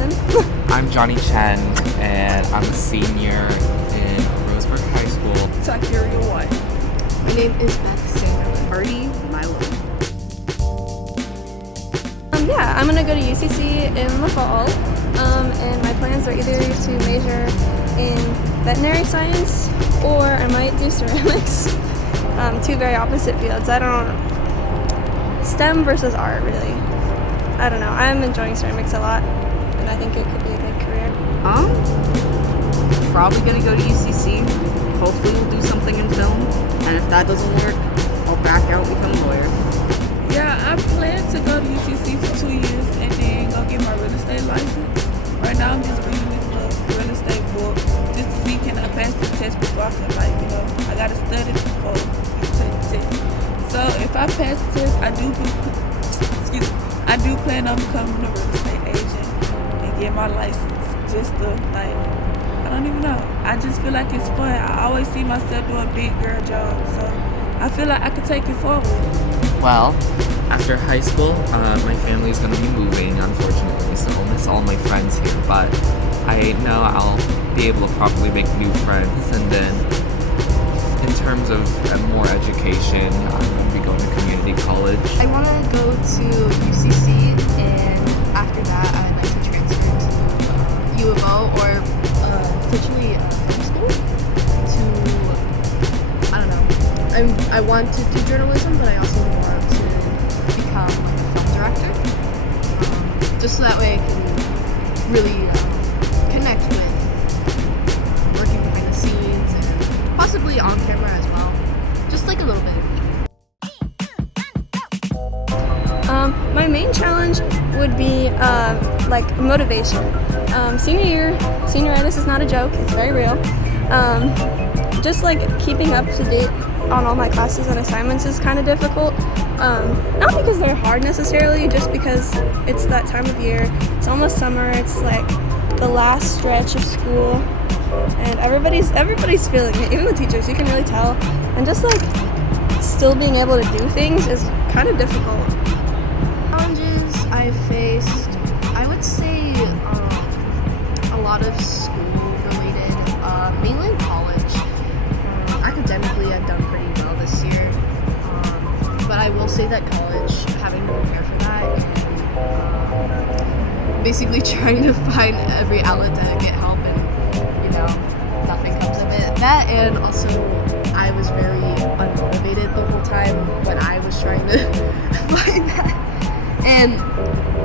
Jackson. I'm Johnny Chen, and I'm a senior in Roseburg High School. Takiria White. My name is Beth Sanderman. Artie Milo. Yeah, I'm gonna go to UCC in the fall, and my plans are either to major in veterinary science or I might do ceramics. Two very opposite fields. I don't know. STEM versus art, really. I don't know. I'm enjoying ceramics a lot, and I think it could be a good career. Probably gonna go to UCC. Hopefully we'll do something in film, and if that doesn't work, I'll back out and become a lawyer. Yeah, I plan to go to UCC for 2 years and then go get my real estate license. Right now I'm just reading this little real estate book just to see can I pass the test before I can, I gotta study before you take the test. So if I pass the test, I do plan on becoming a real estate agent and get my license just to I don't even know. I just feel like it's fun. I always see myself doing big girl jobs, so I feel like I could take it forward. Well, after high school, my family's going to be moving, unfortunately, so I'll miss all my friends here, but I know I'll be able to probably make new friends, and then in terms of more education, I'm going to be going to community college. I want to go to UCC, and after that, I'd like to transfer to U of O or potentially film school to, I don't know. I want to do journalism, but I also want to become a film director, just so that way I can really connect with working behind the scenes and possibly on camera as well, just a little bit. My main challenge would be motivation. Senioritis is not a joke, it's very real. Just keeping up to date on all my classes and assignments is kind of difficult. Not because they're hard necessarily, just because it's that time of year. It's almost summer, it's the last stretch of school, and everybody's feeling it, even the teachers, you can really tell. And just still being able to do things is kind of difficult. Challenges I've faced, I would say a lot of school related, mainly in college. Academically, I've done pretty well this year, but I will say that college, having to prepare for that, and basically trying to find every outlet to get help, and nothing comes of it. That, and also I was very unmotivated the whole time when I was trying to find that, and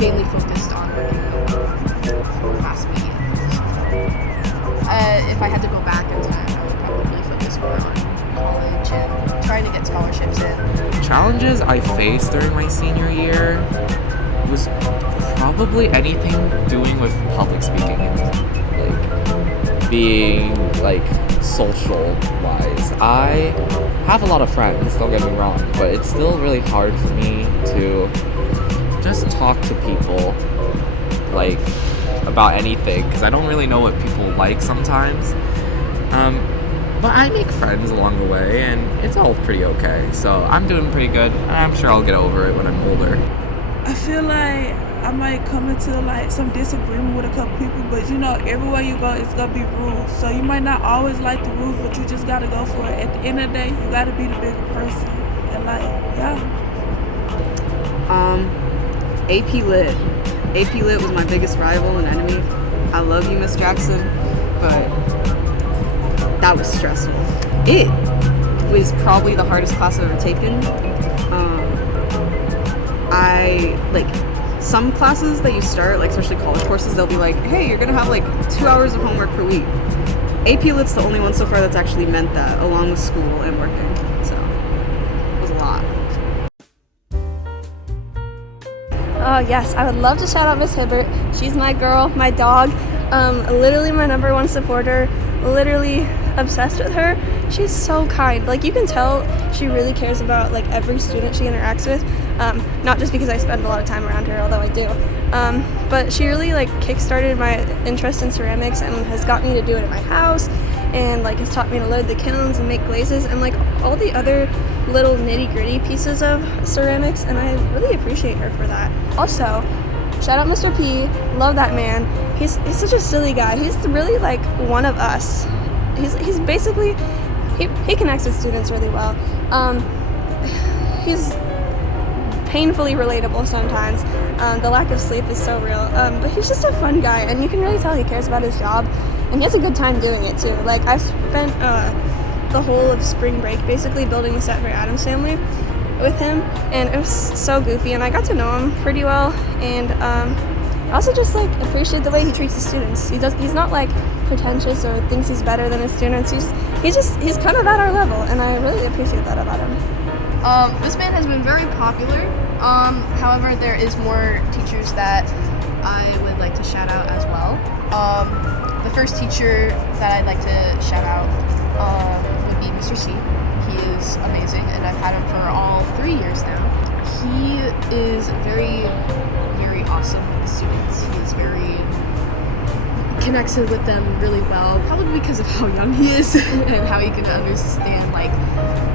mainly focused on working for mass media. If I had to go back in time, I would probably focus more on college and trying to get scholarships in. Challenges I faced during my senior year was probably anything doing with public speaking and being social wise. I have a lot of friends, don't get me wrong, but it's still really hard for me to just talk to people about anything, because I don't really know what people like sometimes. But I make friends along the way, and it's all pretty okay. So I'm doing pretty good, and I'm sure I'll get over it when I'm older. I feel like I might come into some disagreement with a couple people, but everywhere you go, it's gonna be rules. So you might not always like the rules, but you just gotta go for it. At the end of the day, you gotta be the bigger person. And AP Lit. AP Lit was my biggest rival and enemy. I love you, Miss Jackson, but that was stressful. It was probably the hardest class I've ever taken. Some classes that you start, especially college courses, they'll be hey, you're gonna have 2 hours of homework per week. AP Lit's the only one so far that's actually meant that, along with school and working. So it was a lot. Oh yes, I would love to shout out Miss Hibbert. She's my girl, my dog, literally my number one supporter, literally obsessed with her. She's so kind. You can tell she really cares about every student she interacts with. Not just because I spend a lot of time around her, although I do. But she really kick-started my interest in ceramics and has got me to do it at my house, and has taught me to load the kilns and make glazes and all the other little nitty-gritty pieces of ceramics, and I really appreciate her for that. Also, Shout out Mr. P. Love that man. He's such a silly guy. He's really like one of us. He's basically he connects with students really well. He's painfully relatable sometimes. The lack of sleep is so real. But he's just a fun guy, and you can really tell he cares about his job, and he has a good time doing it too. Like I've spent the whole of spring break basically building a set for Adam's Family with him, and it was so goofy, and I got to know him pretty well, and I also just like appreciate the way he treats the students. He's not like pretentious or thinks he's better than his students. He's kind of at our level, and I really appreciate that about him. This man has been very popular. However, there is more teachers that I would like to shout out as well. The first teacher that I'd like to shout out would be Mr. C. He is amazing, and I've had him for all 3 years now. He is very, very awesome with the students. He is very connected with them really well, probably because of how young he is and how he can understand like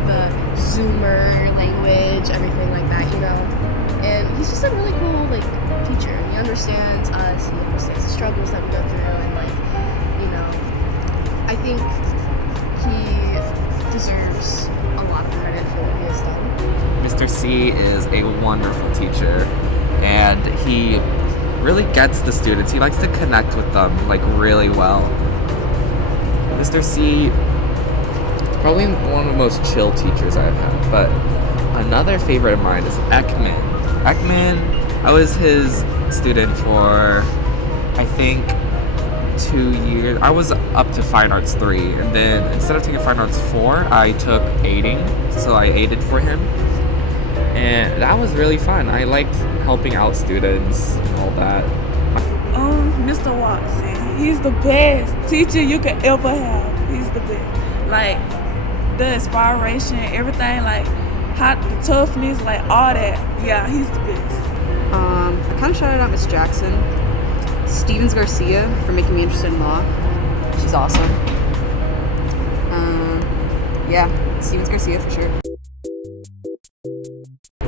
the Zoomer language, everything like that, you know. And he's just a really cool like teacher. He understands us. He understands the struggles that we go through, and like, you know, I think he deserves a lot of credit for what he has done. Mr. C is a wonderful teacher, and he really gets the students. He likes to connect with them like really well. Mr. C, probably one of the most chill teachers I've had. But another favorite of mine is Ekman. Ekman, I was his student for I think 2 years. I was up to Fine Arts 3, and then instead of taking Fine Arts 4, I took aiding, so I aided for him. And that was really fun. I liked helping out students and all that. Mr. Watson, he's the best teacher you could ever have. He's the best. Like, the inspiration, everything, like, how the toughness, like, all that. Yeah, he's the best. I kind of shouted out Miss Jackson. Stevens Garcia for making me interested in law. She's awesome. Yeah, Stevens Garcia for sure.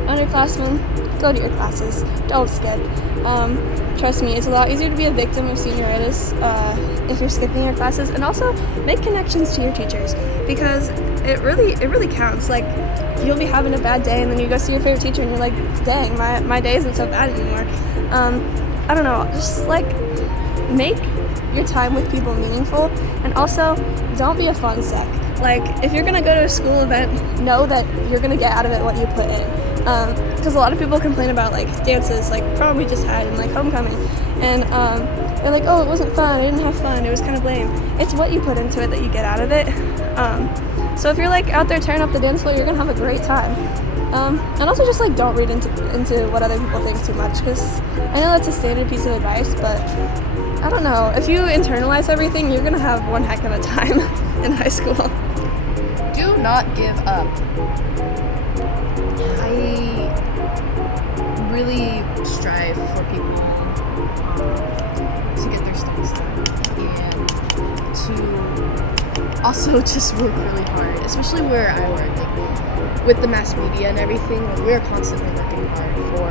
Underclassmen, go to your classes. Don't skip. Trust me, it's a lot easier to be a victim of senioritis if you're skipping your classes, and also make connections to your teachers, because it really counts. Like, you'll be having a bad day, and then you go see your favorite teacher, and you're like, dang, my day isn't so bad anymore. I don't know, just like make your time with people meaningful, and also don't be a fun sec. Like, if you're gonna go to a school event, know that you're gonna get out of it what you put in. Because a lot of people complain about like dances, like prom we just had and like homecoming, and they're like, oh, it wasn't fun, I didn't have fun, it was kind of lame. It's what you put into it that you get out of it. So if you're like out there tearing up the dance floor, you're gonna have a great time. And also just like don't read into what other people think too much, because I know that's a standard piece of advice, but I don't know, if you internalize everything, you're gonna have one heck of a time in high school. Do not give up. I really strive for people to get their studies done, and to also just work really hard, especially where I work, like with the mass media and everything. Like, we're constantly working hard for,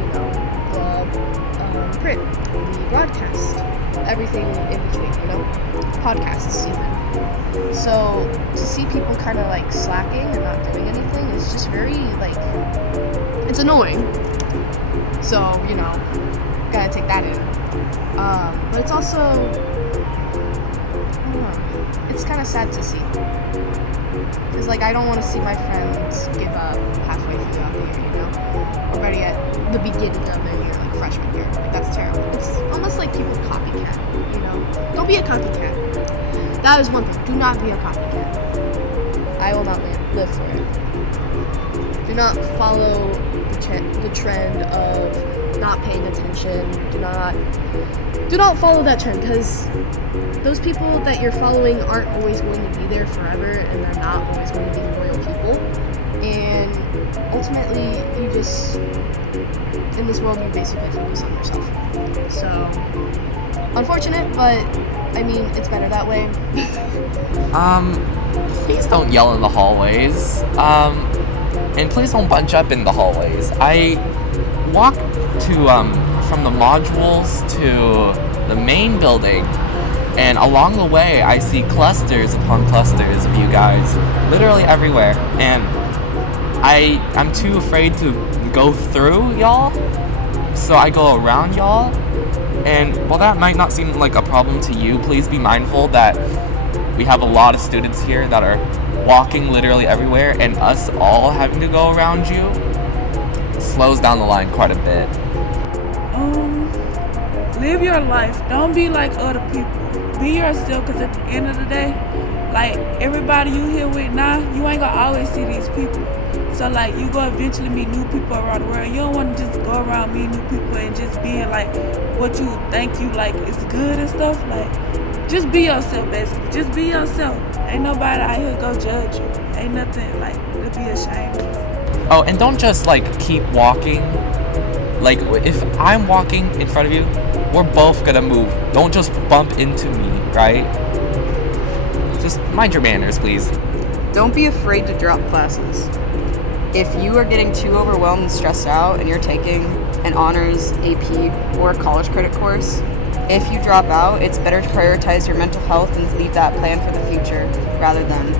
you know, the print, the broadcast, everything in between, you know, podcasts even. So to see people kind of like slacking and not doing anything is just very like, it's annoying. So, you know, gotta take that in. But it's also, I don't know, it's kind of sad to see. Because like, I don't want to see my friends give up halfway throughout the year, you know? Already at the beginning of their year, like freshman year. Like, that's terrible. It's almost like people copycat, you know? Don't be a copycat. That is one thing. Do not be a copycat. I will not live for it. Do not follow the trend of not paying attention. Do not follow that trend, because those people that you're following aren't always going to be there forever, and they're not always going to be loyal people. And ultimately, you just, in this world, you basically focus on yourself. So, unfortunate, but I mean, it's better that way. Please don't yell in the hallways. And please don't bunch up in the hallways. I walk to from the modules to the main building. And along the way, I see clusters upon clusters of you guys, literally everywhere. And I'm too afraid to go through y'all, so I go around y'all. And while that might not seem like a problem to you, please be mindful that we have a lot of students here that are walking literally everywhere, and us all having to go around you slows down the line quite a bit. Live your life. Don't be like other people. Be yourself, because at the end of the day, like, everybody you here with now, you ain't gonna always see these people. So, like, you gonna eventually meet new people around the world. You don't want to just go around meeting new people and just being like what you think you like is good and stuff. Like, just be yourself, basically. Just be yourself. Ain't nobody out here go judge you. Ain't nothing, like, to be ashamed of. Oh, and don't just, like, keep walking. Like, if I'm walking in front of you, we're both gonna move. Don't just bump into me, right? Just mind your manners, please. Don't be afraid to drop classes. If you are getting too overwhelmed and stressed out and you're taking an honors AP or a college credit course, if you drop out, it's better to prioritize your mental health and leave that plan for the future rather than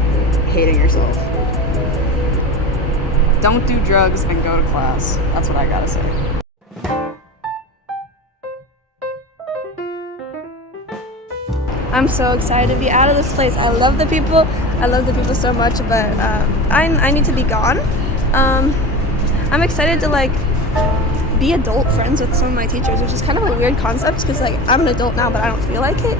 hating yourself. Don't do drugs and go to class. That's what I gotta say. I'm so excited to be out of this place. I love the people. I love the people so much, but I need to be gone. I'm excited to like be adult friends with some of my teachers, which is kind of a weird concept because like I'm an adult now, but I don't feel like it.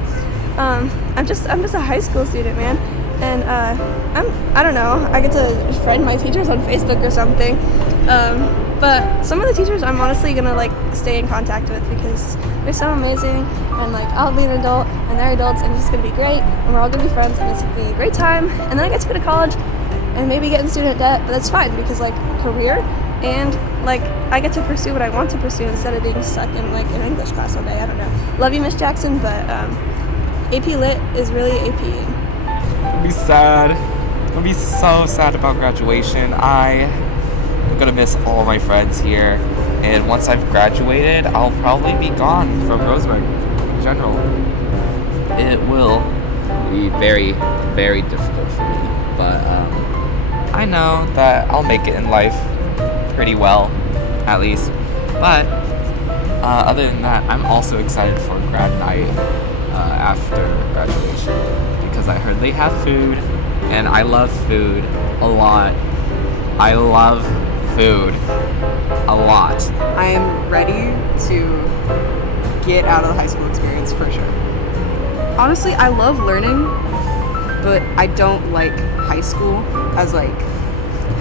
I'm just a high school student, man, and I don't know. I get to friend my teachers on Facebook or something. But some of the teachers I'm honestly gonna like stay in contact with because they're so amazing, and like I'll be an adult and they're adults, and it's just gonna be great, and we're all gonna be friends, and it's gonna be a great time. And then I get to go to college and maybe get in student debt, but that's fine because like career, and like I get to pursue what I want to pursue instead of being stuck in like an English class all day. I don't know. Love you, Miss Jackson, but AP Lit is really APing. I'll be sad. I'll be so sad about graduation. I'm gonna miss all my friends here, and once I've graduated, I'll probably be gone from Roseburg in general. It will be very, very difficult for me, but I know that I'll make it in life pretty well, at least. But other than that, I'm also excited for grad night after graduation because I heard they have food, and I love food a lot. I love food a lot. I am ready to get out of the high school experience for sure. Honestly, I love learning, but I don't like high school as like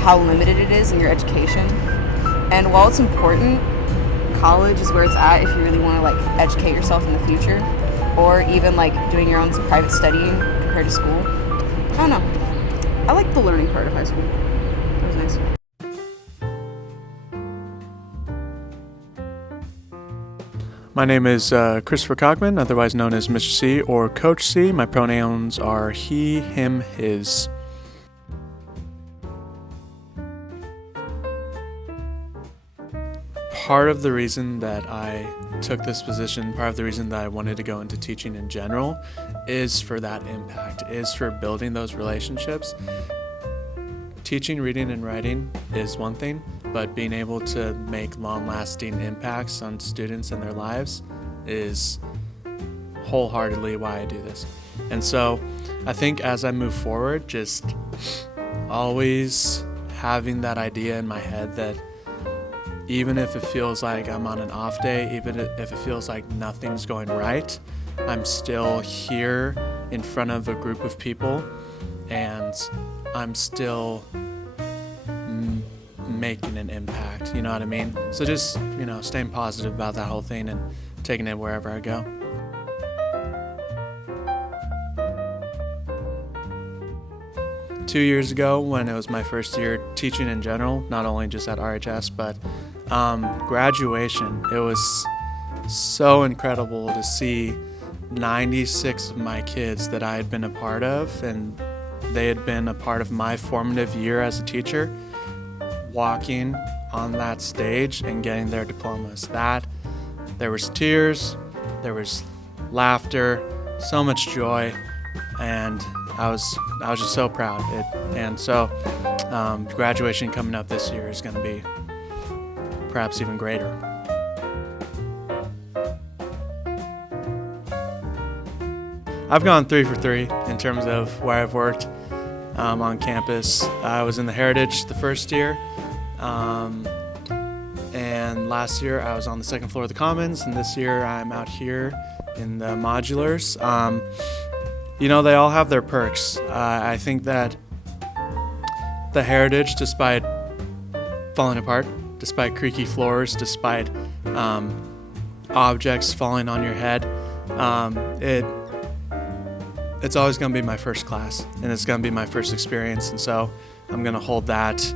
how limited it is in your education. And while it's important, college is where it's at if you really want to like educate yourself in the future, or even like doing your own private studying compared to school. I don't know. I like the learning part of high school. It was nice. My name is Christopher Cockman, otherwise known as Mr. C or Coach C. My pronouns are he, him, his. Part of the reason that I took this position, part of the reason that I wanted to go into teaching in general is for that impact, is for building those relationships. Teaching, reading, and writing is one thing, but being able to make long-lasting impacts on students and their lives is wholeheartedly why I do this. And so I think as I move forward, just always having that idea in my head that even if it feels like I'm on an off day, even if it feels like nothing's going right, I'm still here in front of a group of people, and I'm still making an impact, you know what I mean? So just, staying positive about that whole thing and taking it wherever I go. Two years ago, when it was my first year teaching in general, not only just at RHS, but graduation, it was so incredible to see 96 of my kids that I had been a part of, and they had been a part of my formative year as a teacher, walking on that stage and getting their diplomas. That There was tears, there was laughter, so much joy, and I was just so proud. Graduation coming up this year is going to be perhaps even greater. I've gone 3 for 3 in terms of where I've worked on campus. I was in the Heritage the first year, and last year I was on the second floor of the Commons, and this year I'm out here in the modulars. They all have their perks. I think that the Heritage, despite falling apart, despite creaky floors, despite objects falling on your head, it's always going to be my first class, and it's going to be my first experience, and so I'm going to hold that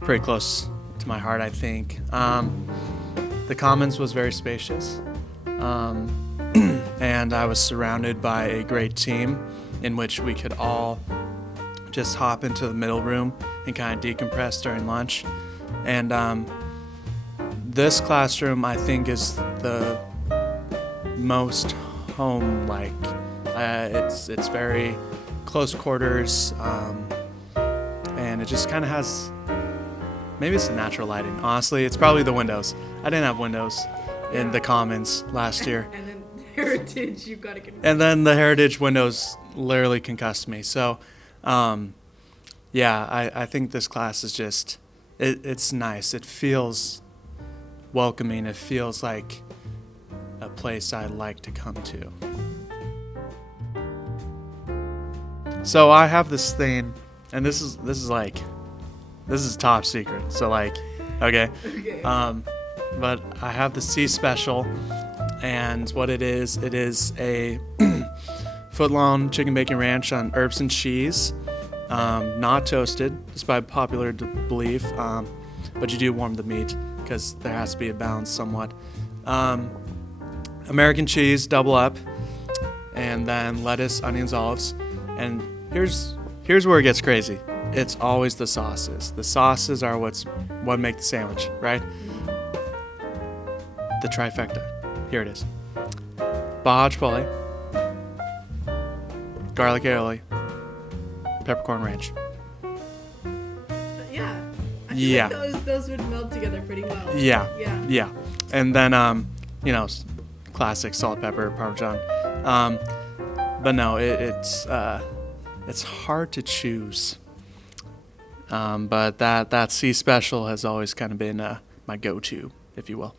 pretty close to my heart, I think. The Commons was very spacious, and I was surrounded by a great team in which we could all just hop into the middle room and kind of decompress during lunch. And this classroom, I think, is the most home-like. It's very close quarters, and it just kind of has, maybe it's the natural lighting. Honestly, it's probably the windows. I didn't have windows in the Commons last year. And then Heritage, you've got to get. And then the Heritage windows literally concussed me. So, I think this class is just, it's nice. It feels welcoming. It feels like a place I'd like to come to. So I have this thing, and this is top secret. So okay. But I have the C special, and what it is a foot-long chicken bacon ranch on herbs and cheese, not toasted, despite popular belief, but you do warm the meat because there has to be a balance somewhat. American cheese, double up, and then lettuce, onions, olives, and here's where it gets crazy. It's always the sauces. The sauces are what make the sandwich, right? The trifecta. Here it is. Baja chipotle, garlic aioli, peppercorn ranch. Yeah. I Yeah. Like those would meld together pretty well. Yeah. And then classic salt, pepper, Parmesan. But no, it's hard to choose. But that C special has always kind of been my go-to, if you will.